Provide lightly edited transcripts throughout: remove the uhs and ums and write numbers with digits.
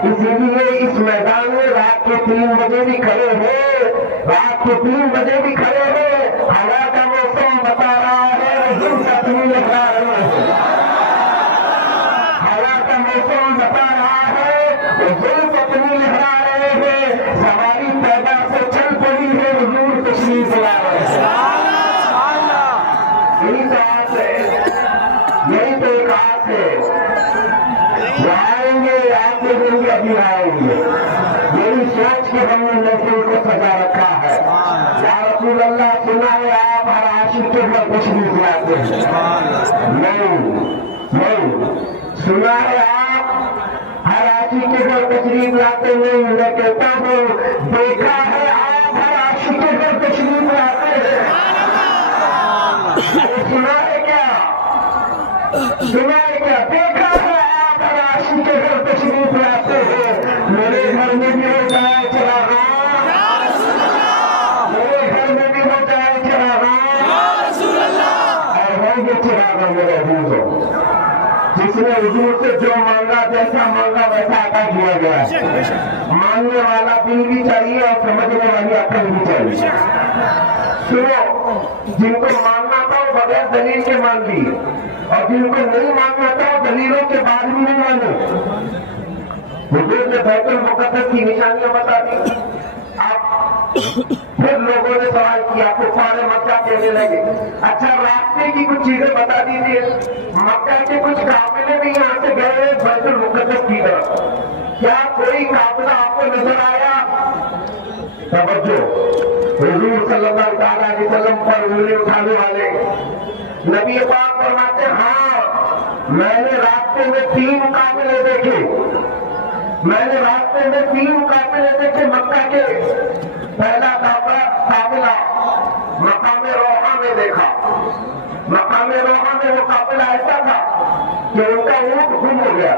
اسی لیے اس میدان میں رات کے 3 بجے بھی کھڑے ہیں، رات کے 3 بجے بھی کھڑے ہیں، ہوا کا موسم بتا رہا ہے حضور پتنی لہرا رہے ہیں، ہوا کا موسم بتا رہا ہے حضور پتنی لہرا رہے ہیں، سواری پیدا سے چل پڑی ہے حضور تشریف لا رہے ہیں۔ یہی تو آس ہے، یہی تو ایک آس ہے، آئیں گے آپ کے دن بھی ابھی آئیں گے، یہی سوچ کے ہم نے محفل کو سجا رکھا ہے۔ یا رسول اللہ سنا ہے آپ ہر عاشق کے گھر تشریف لاتے ہیں، نہیں سنا ہے آپ ہر عاشق کے گھر تشریف لاتے نہیں، میں کہتا ہوں دیکھا ہے آپ ہر عاشق کے گھر تشریف لاتے ہیں، سنا ہے کیا دیکھا ہے آپ ہر عاشق کے گھر تشریف لاتے ہیں۔ میرے گھر میں بھی ہوتا ہے چراغاں، میرے گھر میں بھی ہوتا ہے چراغاں، اور ہوں گے چراغاں میرے حضور، جس نے حضور سے جو مانگا جیسا مانگا ویسا عطا کیا گیا ہے۔ مانگنے والا دل بھی چاہیے اور سمجھنے والی عقل بھی چاہیے۔ سنو، جن کو ماننا تھا وہ بغیر دلیل کے مان لیے، اور جن کو نہیں ماننا تھا وہ دلیلوں کے بعد بھی نہیں مانے۔ حضور نے بیت المقدس کی نشانیاں بتا دی، آپ پھر لوگوں نے سوال کیا، کفار مکہ کہنے لگے اچھا راستے کی کچھ چیزیں بتا دیجیے، مکہ کے کچھ قافلے بھی یہاں سے گئے ہیں بیت المقدس کی طرف، کیا کوئی قافلہ آپ کو نظر آیا؟ توجہ، حضور صلی اللہ تعالیٰ علیہ وسلم پر انگلی اٹھانے والے نبی پاک فرماتے ہیں ہاں میں نے راستے میں 3 قافلے دیکھے، میں نے راستے میں 3 قافلے دیکھے مکہ کے۔ پہلا قافلہ مقام روحہ میں دیکھا، مقام روحہ میں وہ قافلہ ایسا تھا کہ ان کا اونٹ گم ہو گیا،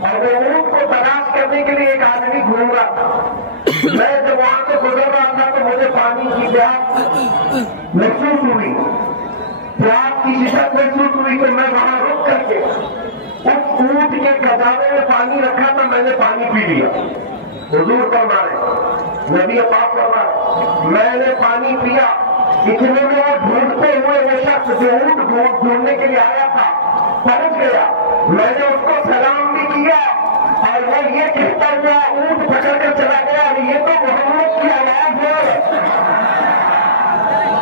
اور وہ اونٹ کو تلاش کرنے کے لیے ایک آدمی گھوم رہا تھا۔ میں جب وہاں سے گزر رہا تھا تو مجھے پانی کی پیاس محسوس ہوئی، پیاس کی شدت محسوس ہوئی کہ میں وہاں رک کر کے اس اونٹ کے گداوے میں پانی رکھا تھا، میں نے پانی پی لیا۔ حضور فرمائے، نبی پاک فرمائے میں نے پانی پیا، اتنے میں وہ ڈھونڈتے ہوئے وہ شخص جو اونٹ ڈھونڈنے کے لیے آیا تھا پہنچ گیا، میں نے اس کو سلام بھی کیا، اور وہ یہ کہتا ہوا اونٹ پکڑ کر چلا گیا یہ تو محمد کی آواز ہے۔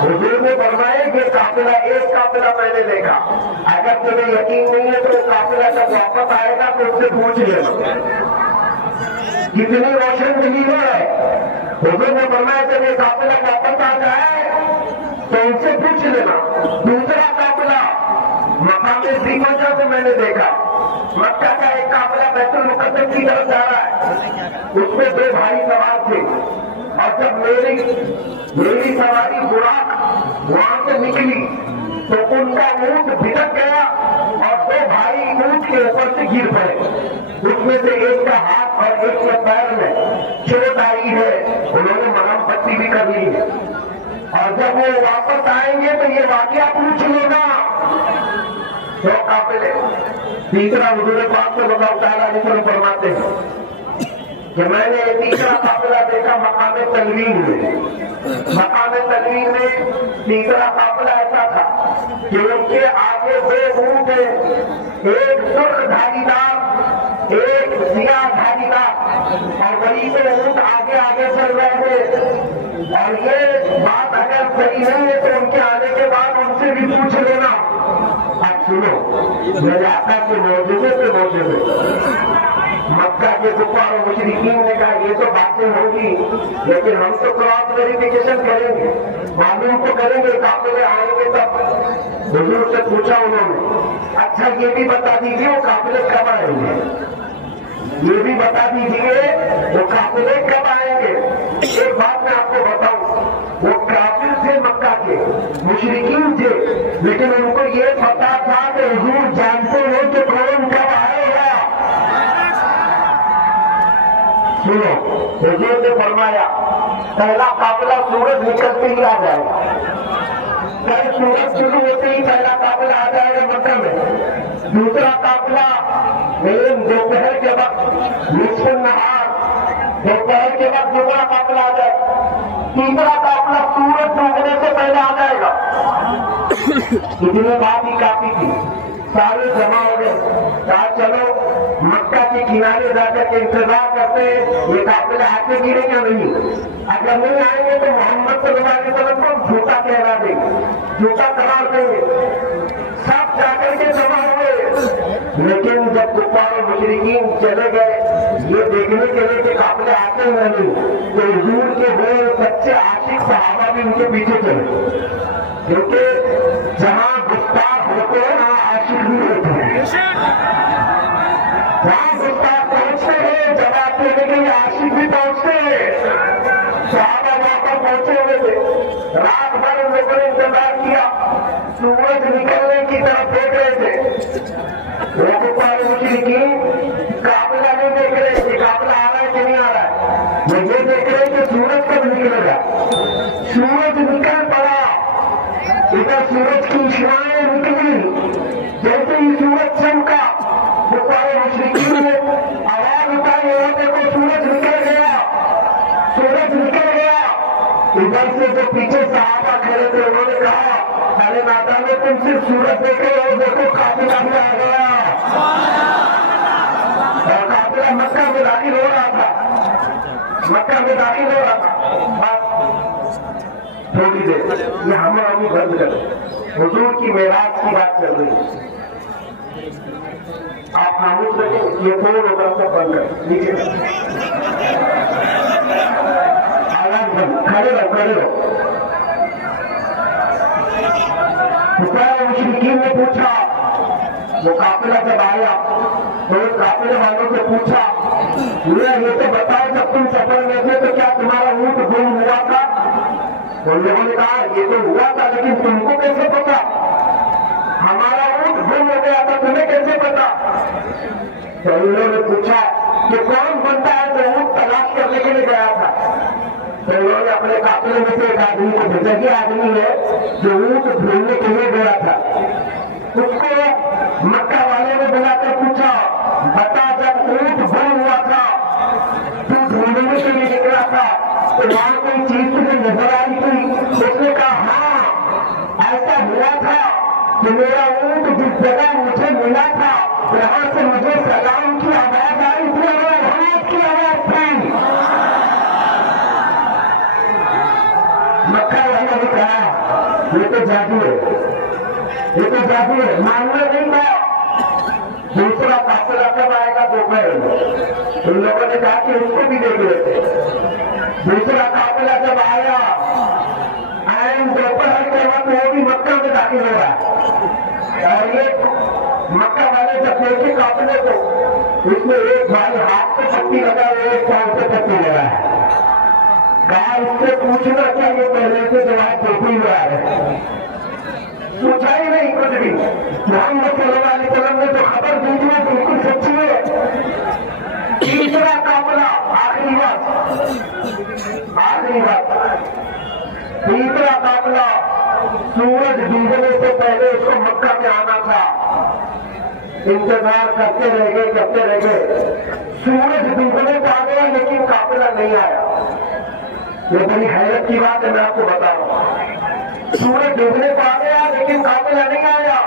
حضور نے فرمایا کہ قافلہ ایک قافلہ میں نے دیکھا، اگر تمہیں یقین نہیں ہے تو وہ قافلہ جب واپس آئے گا تو اس سے پوچھ لینا کتنی روشن دلیل ہے۔ حضور نے فرمایا جب یہ قافلہ واپس آ جائے تو ان سے پوچھ لینا۔ دوسرا قافلہ مقام سیمنجا کو میں نے دیکھا، مکہ کا ایک قافلہ بیت المقدس کی طرف جا رہا ہے، اس میں 2 بھائی سوار تھے، اور جب میری سواری براق وہاں سے نکلی تو ان کا اونٹ بھٹک گیا اور 2 بھائی اونٹ کے اوپر سے گر پڑے، اس میں سے ایک کا ہاتھ اور ایک کے پیر میں چوٹ آئی ہے، انہوں نے مرہم پٹی بھی کر لی ہے، اور جب وہ واپس آئیں گے تو یہ واقعہ پوچھ لینا۔ 2 قافلے۔ تیسرا حضور پاک صلی اللہ تعالیٰ علیہ وسلم فرماتے ہیں کہ میں نے تیسرا قافلہ دیکھا مقام تنویر میں، مقام تنویر میں تیسرا قافلہ ایسا تھا کہ ان کے آگے 2 اونٹ ہیں، ایک سرخ دھاری دار ایک سیاہ دھاری دار، اور وہی سے اونٹ آگے آگے چل رہے تھے، اور یہ بات اگر صحیح نہیں ہے تو ان کے آنے کے بعد ان سے بھی پوچھ لینا۔ اب سنو، میرے آقا کے معجزے پہ معجزے، مکہ کے کفار و مشرکین نے کہا یہ تو باتیں ہوگی لیکن ہم تو کراس ویریفیکیشن کریں گے، معلوم تو کریں گے، قافلے آئیں گے تب۔ حضور سے پوچھا انہوں نے اچھا یہ بھی بتا دیجیے وہ قافلے کب آئیں گے، یہ بھی بتا دیجیے وہ قافلے کب آئیں گے۔ ایک بات میں آپ کو بتاؤں، وہ کافر تھے مکہ کے، مشرکین تھے، لیکن ان کو یہ پتا تھا کہ حضور جانتے ہیں کہ کون کب آئے گا۔ سنو، حضور نے فرمایا پہلا قافلہ سورج نکلتے ہی آ جائے گا، کل سورج شروع ہوتے ہی پہلا قافلہ آ جائے گا مکہ میں، دوسرا قافلہ دوپہر کے وقت نصف النہار دوپہر کے بعد دوسرا قافلہ آ جائے گا، تیسرا قافلہ سورج ڈوبنے سے پہلے آ جائے گا۔ اتنی بات ہی کافی تھی، سارے جمع ہو گئے، کہا چلو مکہ کے کنارے جا کر کے انتظار کرتے ہیں یہ قافلہ آتے گرے یا نہیں، اگر نہیں آئیں گے تو محمد صلی اللہ علیہ وسلم کو جھوٹا کہلا دیں گے، جھوٹا قرار دیں گے۔ سب جا کر کے جمع ہوئے، لیکن جب کفار و مشرکین چلے گئے یہ دیکھنے کے لیے کہ قافلے آتے ہیں نہیں، تو حضور کے وہ سچے عاشق صحابہ بھی ان کے پیچھے چلے، کیونکہ جہاں گستاخ ہوتے ہیں وہاں عاشق بھی ہوتے ہیں، جہاں گستاخ پہنچتے ہیں جواب دینے کے لیے عاشق بھی پہنچتے ہیں۔ صحابہ وہاں پر پہنچے ہوئے تھے، رات بھر ان لوگوں نے انتظار کیا، سورج نکلنے کی طرف دیکھ رہے تھے۔ وہ کفار مشرکین قافلہ نہیں دیکھ رہے کہ قافلہ آ رہا ہے کہ نہیں آ رہا ہے، وہ یہ دیکھ رہے کہ سورج کب نکلے گا۔ سورج نکل پڑا، ادھر سورج کی شعاعیں نکلی، جیسے ہی سورج چمکا کفار مشرکین نے آواز اٹھائی، وہ دیکھو سورج نکل گیا، سورج نکل گیا۔ ادھر سے جو پیچھے صحابہ کھڑے تھے انہوں نے کہا ارے نادانو تم صرف سورج دیکھے اور دیکھو قافلہ بھی آ گیا، اور قافلہ مکہ میں داخل ہو رہا تھا، مکہ میں داخل ہو رہا تھا۔ بات تھوڑی دیر یہ ہم بند کر حضور کی معراج کی بات چل رہی ہے، آپ خاموش رکھیں، یہ فون ہوگا سب بند کر نیچے آواز بند، کھڑے رہو کھڑے رہو۔ کفار مشرکین نے پوچھا، وہ قافلہ جب آیا تو قافلے والوں سے پوچھا یہ تو بتاؤ جب تم سفر میں تھے تو کیا تمہارا اونٹ گم ہوا تھا؟ ان لوگوں نے کہا یہ تو ہوا تھا لیکن تم کو کیسے پتا؟ ہمارا اونٹ گم ہو گیا تھا تمہیں کیسے پتا؟ تو انہوں نے پوچھا کہ کون بنتا ہے جو اونٹ تلاش کرنے کے لیے گیا تھا؟ تو انہوں نے اپنے قافلے میں سے ایک آدمی کو بھیجا، یہ آدمی ہے جو اونٹ ڈھونڈنے کے لیے گیا تھا۔ اس کو مکہ والے نے بلا کر پوچھا بتا جب اونٹ گم ہوا تھا تو ڈھونڈنے کے لیے نکلا تھا تو وہاں کوئی چیز تمہیں نظر آئی تھی؟ اس نے کہا ہاں ایسا ہوا تھا کہ میرا اونٹ جس جگہ مجھے ملا تھا وہاں سے مجھے سلام کی آواز آئی تھی اور آواز کی آواز تھی۔ مکہ والے نے کہا یہ تو جادو ہے، یہ تو جادو ہے، ماننا نہیں تھا۔ دوسرا قافلہ کب آئے گا دوپہر میں، ان لوگوں نے کہا کہ اس کو بھی دیکھ لیتے۔ دوسرا قافلہ جب آیا دوپہر کے وقت وہ بھی مکہ میں داخل ہو رہا ہے، اور یہ مکہ والے جب دیکھے قافلے کو اس میں ایک بھائی ہاتھ پہ پٹی لگا ہے ایک پاؤں پہ پٹی لگا ہے، کہا اس سے پوچھنا کیا یہ پہلے سے جواب دیکھی ہوا ہے؟ پوچھا ہی نہیں کچھ بھی۔ محمد صلی اللہ علیہ وسلم نے جو خبر دی تھی وہ بالکل سچی ہے۔ تیسرا قافلہ آخری بات تیسرا قافلہ سورج ڈوبنے سے پہلے اس کو مکہ میں آنا تھا، انتظار کرتے رہ گئے سورج ڈوبنے کو آ گیا لیکن قافلہ نہیں آیا۔ یہ بڑی حیرت کی بات ہے، میں آپ کو بتا رہا ہوں، سورج ڈوبنے کو آ گیا لیکن قافلہ نہیں آیا۔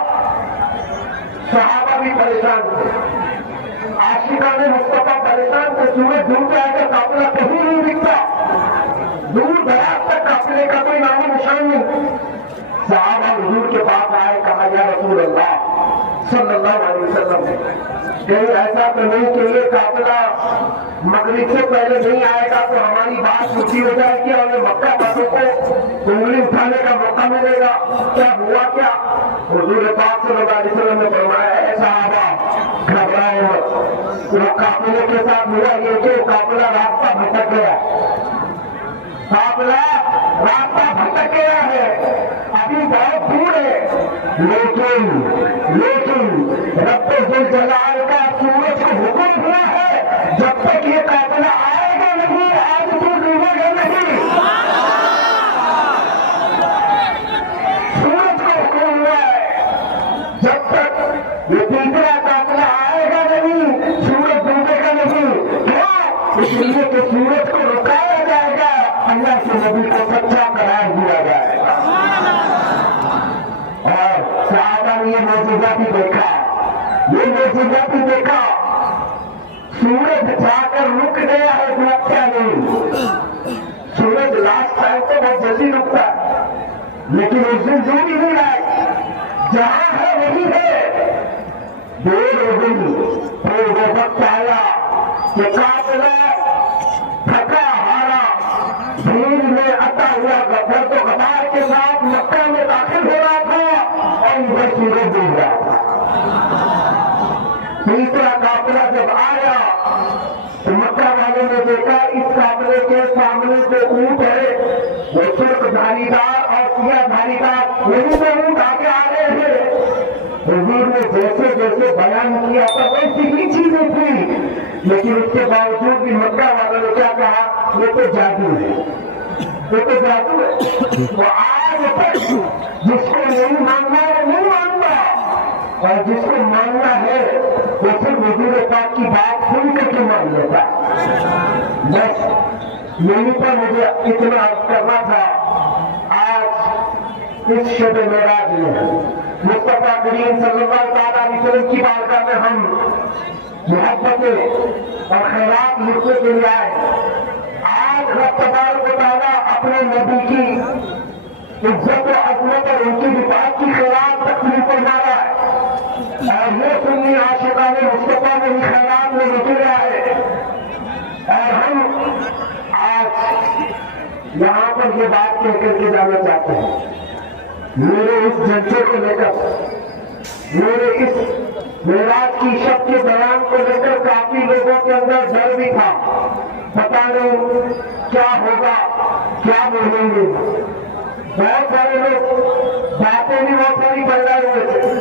صحابہ بھی پریشان تھے، عاشقان مصطفیٰ پریشان تھے، سورج ڈوب جائے گا قافلہ کہیں نہیں دکھتا، دور دراز تک قافلے کا کوئی نام و نشان نہیں۔ صحابہ حضور کے پاس آئے، کہا یا رسول اللہ صلی اللہ علیہ وسلم کہیں ایسا تو نہیں کہ یہ قافلہ مغرب سے پہلے نہیں آئے گا تو ہماری بات چھوٹی ہو جائے گی اور یہ مکہ والوں کو انگلی اٹھانے کا موقع ملے گا؟ کیا ہوا کیا؟ حضور پاک صلی اللہ علیہ وسلم نے فرمایا اے صحابہ گھبرائے مت، وہ قافلے کے ساتھ ہوا یہ کہ قافلہ راستہ بھٹک گیا، قافلہ راستہ بھٹک گیا ہے، ابھی بہت دور ہے، لیکن رب ذوالجلال کا سورج کو حکم ہوا ہے جب تک یہ قافلہ آئے گا نہیں آج تو ڈوبے گا نہیں۔ سورج کو حکم ہوا ہے جب تک یہ تیسرا قافلہ آئے گا نہیں، سورج ڈوبے گا نہیں، اس لیے کہ سورج کو رکایا جائے گا، اللہ کے نبی کو سچا قرار دیا جائے گا۔ اور صحابہ نے یہ معجزہ بھی دیکھا، سورج جا کر رک گیا ہے، رکتا نہیں۔ سورج لاسٹ ٹائم تو بہت جلدی رکتا ہے، لیکن اس دن جو بھی نہیں آئے، جہاں ہے وہی ہے۔ دیر ہو گئی، پھر وہ وقت آیا کہ قافلہ تھکا ہارا بھیڑ میں اٹا ہوا گرد و غبار کے ساتھ مکہ میں داخل ہو رہا تھا اور ادھر سورج ڈوب رہا تھا۔ تیسرا قافلہ جب آیا تو مکہ والوں نے دیکھا اس قافلے کے سامنے جو اونٹ ہے وہ سرخ دھاری دار اور سیاہ دھاری دار، وہی تو اونٹ آگے آ رہے ہیں۔ حضور نے جیسے جیسے بیان کیا تھا ویسی ہی چیزیں تھی، لیکن اس کے باوجود بھی مکہ والوں نے کیا کہا، یہ تو جادو ہے، یہ تو جادو ہے۔ وہ آج تک جس کو نہیں ماننا وہ نہیں مانتا، اور جس کو ماننا ہے وہ صرف حضور پاک کی بات سن کر کے مان لیتا ہے۔ بس یہیں پر مجھے اتنا عرض کرنا تھا۔ آج اس شب معراج میں مصطفیٰ کریم صلی اللہ علیہ وسلم کی بارگاہ میں ہم محبتیں اور خیرات لکھنے کے لیے آئے۔ آج رب تبارک و تعالیٰ اپنے نبی کی عزت و عظمت اور ان کی دفاع کی خیرات تقسیم فرما رہا ہے، اور یہ سنی عاشقان مصطفیٰ میں بھی خیرات میں نکل رہا ہے۔ اور ہم آج یہاں پر یہ بات کہہ کر کے جانا چاہتے ہیں، میرے اس جلسے کو لے کر، میرے اس معراج کی شب کے بیان کو لے کر کافی لوگوں کے اندر ڈر بھی تھا، پتہ نہیں کیا ہوگا، کیا بولیں گے۔ بہت سارے لوگ باتیں بھی بہت ساری بدلائے ہوئے تھے،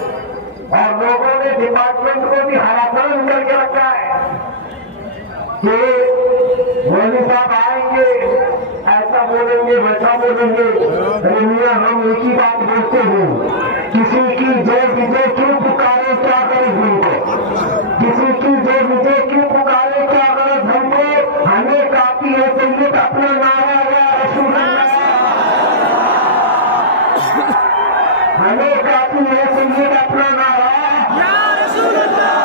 اور لوگوں نے ڈپارٹمنٹ کو بھی ہراسان کر کے رکھا ہے کہ مولوی صاحب آئیں گے، ایسا بولیں گے، ویسا بولیں گے۔ میاں ہم ایک ہی بات بولتے ہیں، کسی کی جے وجے کیوں پکارے، کیا غرض ہم کو، کسی کی جے وجے کیوں پکارے، کیا غرض ہم کو، ہمیں کافی ہے سید اپنا نعرہ یا رسول اللہ، ہمیں کافی ہے سید اپنا نعرہ یا رسول اللہ۔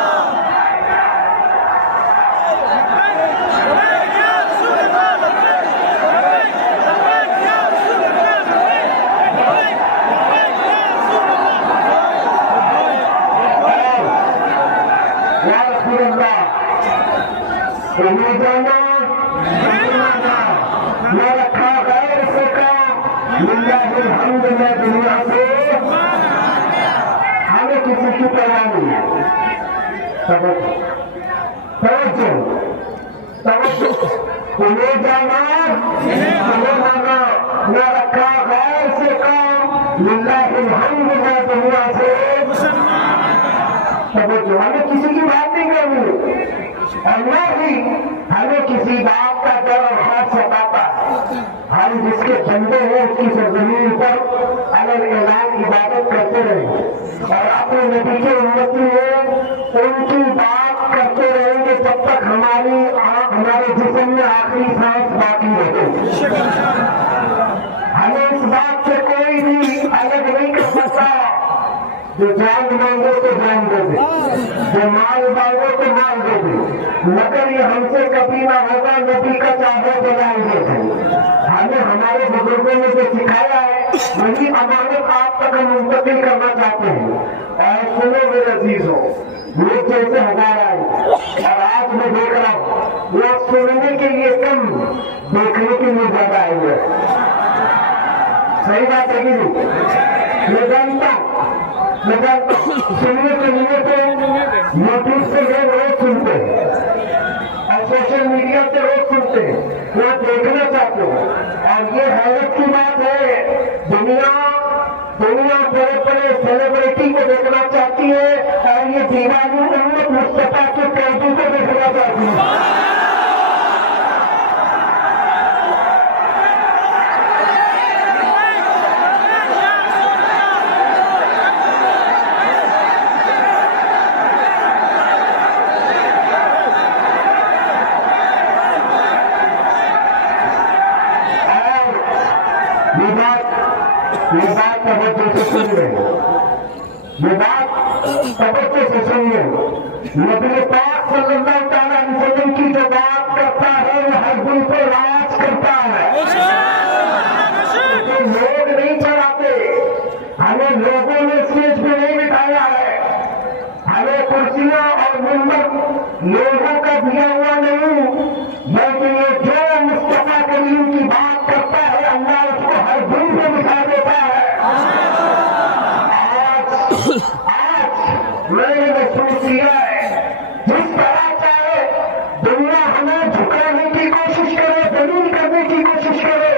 جانا نہ رکھا غیر سے کام، للہ الحمد میں دنیا سے ہمیں کسی کی پرواہ نہیں ہے۔ توجہ تمہیں جانا تمہیں مانا، نہ رکھا غیر سے کام، للہ الحمد میں دنیا سے توجہ، ہمیں کسی کی بات نہیں کرنی، اور نہ ہی ہمیں کسی بات کا ڈر اور خوف ستاتا ہے۔ ہم جس کے بندے ہیں اس کی سرزمین پر الگ اعلان عبادت کرتے رہیں، اور اپنے نبی کے امتی ہیں ان کی بات کرتے رہیں گے جب تک ہمارے جسم میں آخری سانس باقی رہے۔ ہمیں اس بات سے کوئی بھی الگ نہیں کر سکتا۔ جو جان مانگو تو جان دے دے، جو مال مانگو تو مال دے دے، مگر یہ ہم سے کبھی نہ ہوگا نبی کا چاہے جلائیں گے۔ ہمیں ہمارے بزرگوں نے جو سکھایا ہے وہی امانت آپ تک ہم منتقل کرنا چاہتے ہیں۔ اور سنو میرے عزیزوں، لوگ جیسے ہزار آئے اور آج میں دیکھ رہا ہوں وہ سننے کے لیے کم، دیکھنے کے لیے زیادہ آئے ہوئے۔ صحیح بات ہے کہ نہیں؟ میں جانتا ہوں سننے کے لیے تو یوٹیوب سے لوگ روز سنتے ہیں اور سوشل میڈیا سے روز سنتے ہیں، وہ دیکھنا چاہتے ہیں۔ اور یہ حیرت کی بات ہے، دنیا بڑے بڑے سیلیبریٹی کو دیکھنا چاہتی ہے، اور یہ دیوانی امت مصطفیٰ کے قیدی کو دیکھنا چاہتی ہے۔ یہ بات توجہ سے سنیے، یہ بات توجہ سے سنیے۔ نبی پاک صلی اللہ تعالیٰ علیہ وسلم کی جو بات کرتا ہے وہ ہر دل پہ راج کرتا ہے۔ تو لوگ نہیں چڑھاتے، ہمیں لوگوں نے اسٹیج پہ نہیں بٹھایا ہے، ہمیں کرسیاں اور منبر لوگوں کا دیا ہوا نہیں، بلکہ یہ جو مصطفیٰ کریم کی بات کرتا ہے اللہ اس کو ہر دل پہ بٹھا دیتا ہے۔ آج میں نے محسوس کیا ہے جس طرح چاہے دنیا ہمیں جھکانے کی کوشش کرے، دلیل کرنے کی کوشش کرے،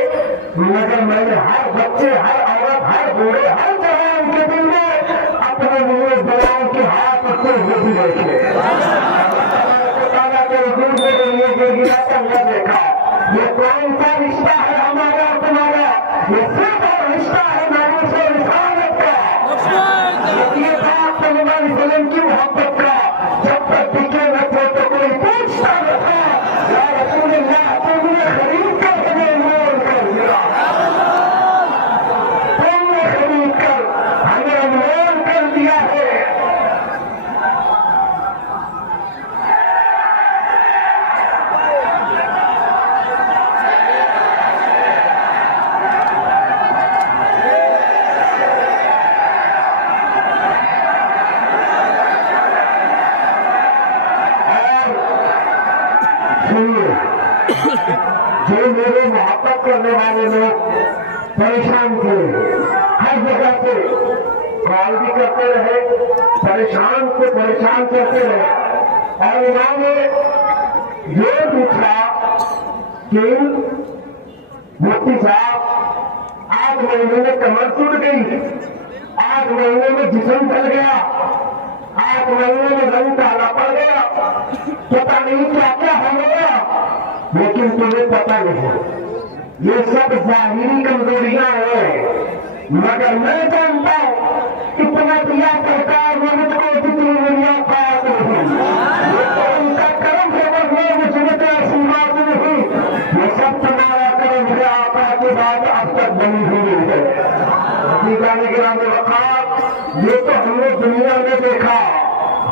مگر میں نے ہر بچے، ہر عورت، ہر بوڑھے، ہر جوان کے دل میں اپنے لیے بڑوں کے ہاتھ رکھتے ہوئے بھی دیکھے۔ تعالیٰ کے حضور میں نے یہ جو گرا کر نہ دیکھا، یہ کون سا رشتہ ہے ہمارا اور تمہارا؟ یہ صرف اور رشتہ ہے ناموس و رسالت کا، یہ پاک صلی اللہ علیہ وسلم کی محبت کا۔ جب تک دکھے نہ تھے تو کوئی پوچھتا نہ تھا یا رسول اللہ تم نے خرید کر ہمیں مول کر دیا، تم نے خرید کر ہمیں مول کر دیا ہے۔ جو میرے محبت کرنے والے لوگ پریشان تھے، ہر جگہ سے کال بھی کرتے رہے، پریشان سے پریشان کرتے رہے، اور انہوں نے یہ پوچھا کہ مفتی صاحب 8 مہینے میں کمر ٹوٹ گئی، 8 مہینے میں جسم جل گیا، 8 مہینے میں رنگ کالا پڑ گیا، پتا نہیں کیا کیا ہو گیا، لیکن تمہیں پتا نہیں، یہ سب ظاہری کمزوریاں ہیں، مگر میں جانتا ہوں اتنا دیا سرکار نے مجھ کو جتنی دنیا پاس نہیں، یہ تو ان کا کرم ہے، ورنہ مجھ میں تو ایسی بات نہیں، یہ سب تمہارا کرم ہے، آقا کی بات اب تک بنی ہوئی ہے۔ حقیقت گرامی وقات، یہ تو ہم نے دنیا میں دیکھا،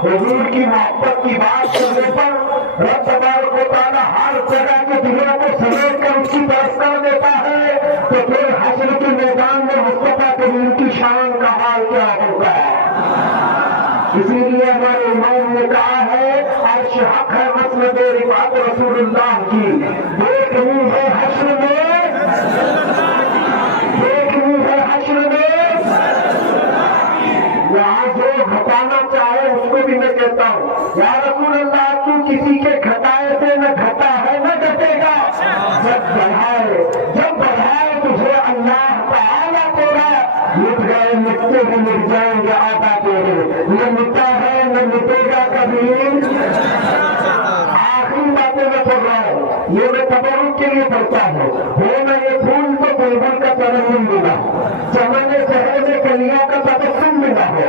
حضور کی محبت کی بات کرنے پر رب تبارک و تعالیٰ ہر جگہ کے دلوں کو سمیٹ کر اس کی طرف کر دیتا ہے، تو پھر حشر کے میدان میں مصطفیٰ کریم کی شان کا حال کیا ہوگا؟ اسی لیے ہمارے امام نے کہا ہے عرش حق ہے مسند رفعت رسول اللہ کی، دیکھنی ہے حشر میں، دیکھنی ہے حشر میں، یہاں جو گھٹانا چاہے اس کو بھی میں کہتا ہوں یا رسول اللہ تو کسی کے گھٹائے سے نہ گھٹا ہے نہ گھٹے گا، جب بڑھائے تجھے اللہ تعالیٰ تیرا، مٹ گئے مٹتے ہی مٹ جائیں گے آقا تیرے، نہ مٹا ہے نہ مٹے گا کبھی۔ آخری باتیں میں پڑھ رہا ہوں، یہ میں تبرک کے لیے پڑھتا ہوں، ہو میں یہ پھول تو بلبل کا ترنم ملا ہو، چمن شہر میں کلیوں کا تبسم ملا ہو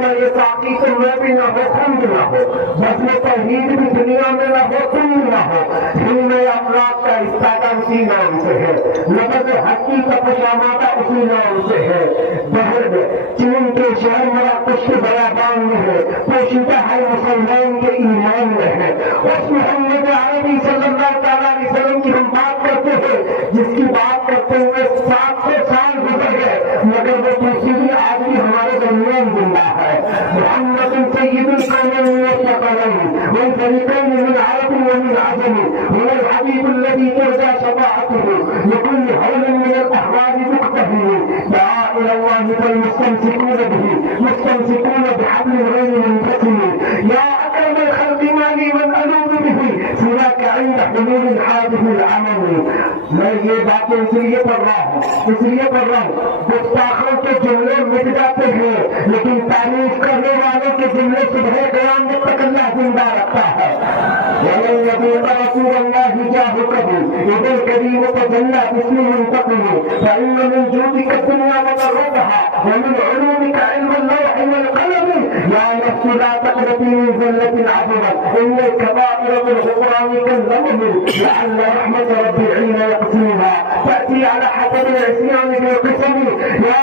میں یہ ساقی سے میں بھی نہ ہو تم بھی نہ ہو، بس میں توحید بھی دنیا میں نہ ہو تم بھی نہ ہو، دل میں امراض کا استادہ اسی نام سے ہے، لفظ حق کی تپشاماتا اسی نام سے ہے، بہر میں چین کے شہر مرا کشت بیابان میں ہے، پوشیدہ ہے مسلمان کے ایمان میں ہے، اس محمد عربی صلی اللہ تعالیٰ علیہ وسلم کی ہم بات کرتے ہیں جس کی بات کرتے ہوئے 700 سال گزر گئے، مگر وہ دوسری آج بھی ہمارے درمیان زندہ ہے۔ محمد سید القومین والثقلین والفریقین من عرب ومن عجم، هو الحبیب الذی ترجى شفاعته لكل حول من الاحوال مقتحم، دعا الى الله فالمستمسكون به مستمسكون بحبل غير منقسم، يا اکرم الخلق ما لي من الوذ به سواك عند حلول الحادث العمم۔ میں یہ باتیں اس لیے پڑھ رہا ہوں گستاخوں کے جملے مٹ جاتے ہیں لیکن تعریف کرنے والوں کے جملے صبح قیامت تک اللہ زندہ رکھتا ہے۔ وَلَنْ يَبِيقَ رَسُولَ اللَّهِ جَاهُكَهُ إِذَا الْكَرِيمُ تَجَلَّى بِاسْمِهِ انتقم، فإن من جودك الدنيا وضرتها ومن علومك علم اللوح والقلم، يا نفس لا تقنطي من ذلة عظمت إن الكبائر بالغفران كالذنب، لعل رحمة ربي حين يقسمها تأتي على حسب العصيان بالقسم، يا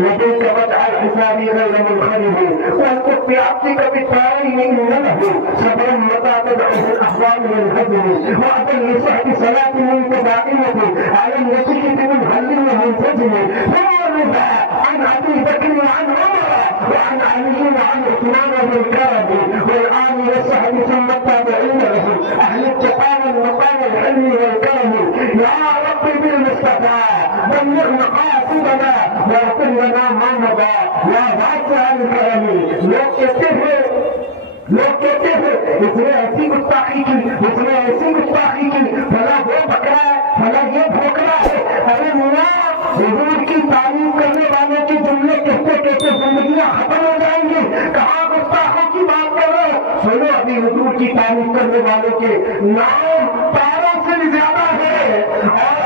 لیکن کبت الحسابی غیر منخرب والقط بعبدك بالطائر انه صبر متى تدعو الاحوال والهزم واضل صحب صلاه منك دائمه على النتيجه منهل ومنتجم ثم رضا عن ابي بكر وعن عمر وعن علي وعن عثمان والكرم والآل والصحب ثم التابعين لهم اهل التقى والمقام الحلم والكرم يا رب بالمصطفى بلغ مقاصدنا واغفر لنا ما مضى يا واسع الكرم لوگ کہتے ہیں اس نے ایسی گستاخی کی فلاں وہ بکرا ہے فلاں یہ بھوکرا ہے. ارے میاں حضور کی تعریف کرنے والوں کے جملے کہتے کہتے زندگیاں ختم ہو جائیں گی. کہاں گستاخوں کی بات کرو. سنو ابھی حضور کی تعریف کرنے والوں کے نام تاروں سے بھی زیادہ ہے اور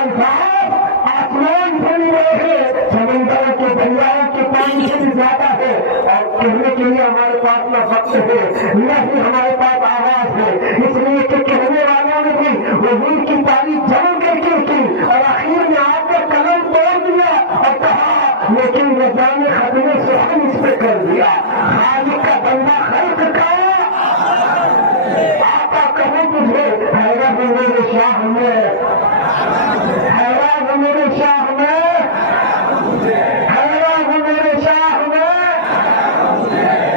الفاظ آسمان سے بھی بڑے ہیں, سمندروں کے دریاؤں کے پانی سے بھی زیادہ ہے. اور کہنے کے لیے ہمارے پاس نہ وقت ہے نہ ہی ہمارے پاس آواز ہے, اس لیے کہ کہنے والوں نے بھی حضور کی تعریف جمع کر کے کی اور آخر میں آ کر قلم توڑ دیا اور کہا لیکن رضا نے ختم سخن اس پہ کر دیا. خالق کا بندہ خلق کا آقا کہوں تجھے حیرت میرے شاہ میں, حیرت میرے شاہ میں, حیرت میرے شاہ میں.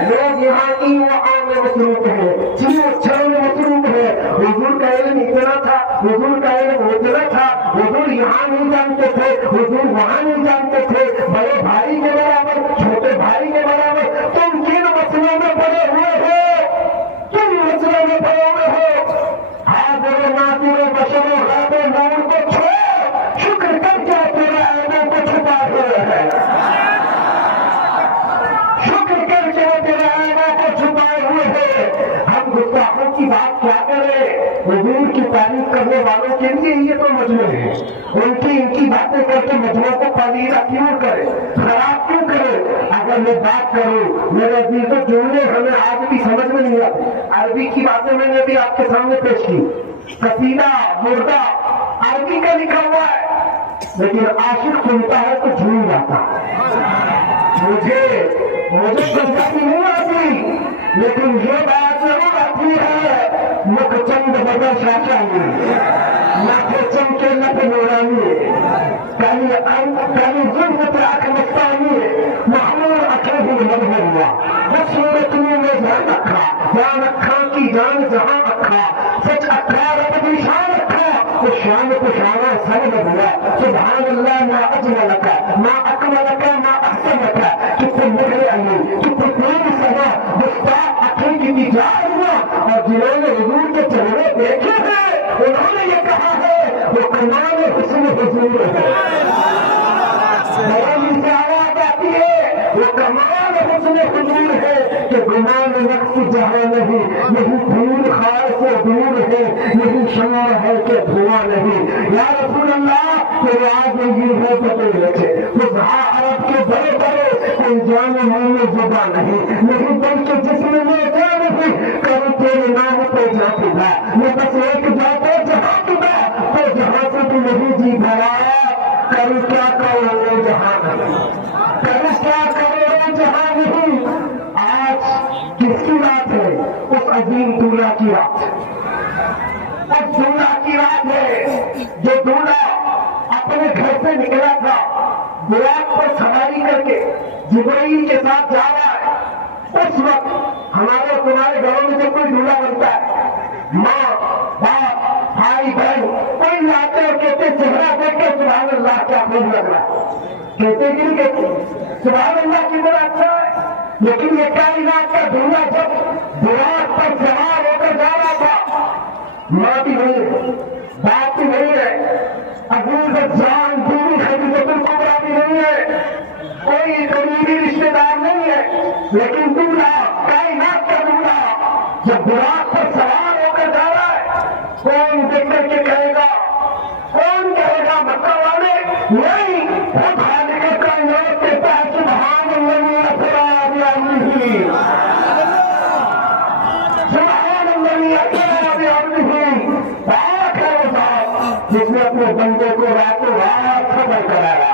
لوگ یہاں کی وہاں میں مصروف ہے, چیز اچھروں میں مصروف ہے. حضور کا علم اتنا تھا, حضور کا علم اتنا تھا, حضور یہاں نہیں جانتے تھے, حضور وہاں نہیں جانتے تھے. بڑے بھائی کے برابر, چھوٹے بھائی کے برابر تم کن مسئلوں میں پڑے ہوئے ہو, کن مسئلوں میں پڑے ہوئے ہو. حاضر ناظر بشر و غیب نور کو چھوڑ, شکر کر کیا تیرے عیبوں کو چھپا ہوئے ہے. شکر کر کے تیرے عیبوں کو چھپائے ہوئے ہیں. ہم گستاخوں کی بات کیا کریں, حضور کی تعریف کرنے والوں کے لیے یہ تو مجموع ہے. ان کی باتیں کر کے مجموع کو پذیرا کیوں کرے, خراب کیوں کرے. اگر میں بات کروں میرے عزیزوں, جملے ہمیں آج بھی سمجھ میں نہیں آتے. عربی کی باتیں میں نے بھی آپ کے سامنے پیش کی. قصیدہ مردہ عربی کا لکھا ہوا ہے, لیکن عاشق سنتا ہے تو جھوم جاتا. مجھے پنجابی نہیں آتی, لیکن یہ بات ضرور آتی ہے مکھ چند بدر شاچانی, ناکھے چمکے نت نورانی, کالی ظلمت آنکھ مستانی, محمود اکھے بھی مدھوریا. بس صورت میں جان رکھا کی جان جہاں رکھا, سچ اکھا رب کی شان رکھا, تو شان کو شانہ سر بدلا. سبحان اللہ ما اجملک ما اکملک ما احسنک, کتنے مہر علی کتنے تیز سنا گستاخ اکھے کی تجار ہوا. اور جنہوں نے حضور کے چہرے دیکھے ہیں انہوں نے یہ کہا ہے وہ کمال حسن حضور ہے. بیان سے آواز آتی ہے وہ کمال حسن حضور ہے کہ گمان نقص جہاں نہیں, یہی دھول خار سے دور ہے, یہی شمع ہے کہ دھواں نہیں. یا رسول اللہ تیرے آگے یہ ہے پتے رکھے فضحا عرب کے بڑے بڑے کوئی جان منہ میں زبان نہیں بلکہ جسم میں جان نہیں. کبھی تیرے نام پہ جا پڑا میں بس ایک جاتے جہاں پڑا تو جہاں سے تو نہیں جی بھرا. کبھی کیا کرو جہاں نہیں, کبھی کیا کرو جہاں نہیں. آج کس کی بات ہے, اس عظیم دولہا کی بات, اس دولہا کی بات ہے جو دولہا اپنے گھر سے نکلا تھا براق پر سواری کر کے جبرائیل کے ساتھ جا رہا ہے. اس وقت ہمارے تمہارے گھروں میں جب کوئی دولہا بنتا ہے, ماں باپ بھائی بہن کوئی آتے اور کہتے چہرہ دیکھ کے سبحان اللہ کیا خوب لگ رہا ہے, کہتے کہ سبحان اللہ کی طرح اچھا ہے. لیکن یہ کائنات کا دولہا جب براق پر سوار ہو کر جا رہا تھا, ماں بھی نہیں ہے, باپ بھی نہیں ہے, عزیز جان بیوی خدیجہ الکبریٰ بھی نہیں ہے, کوئی قریبی رشتے دار نہیں ہے. لیکن دولہا, کائنات کا دولہا جب براق پر سوار ہو کر جا رہا ہے, کون دیکھ کر کے کہے گا, کون کہے گا مکہ والے نہیں, خود خالق کائنات کہتا ہے سبحان اللہ اسریٰ بعبدہ, سبحان اللہ اسریٰ بعبدہ. پاک ہے وہ ذات جس نے اپنے بندے کو راتوں رات خبر کرایا.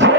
6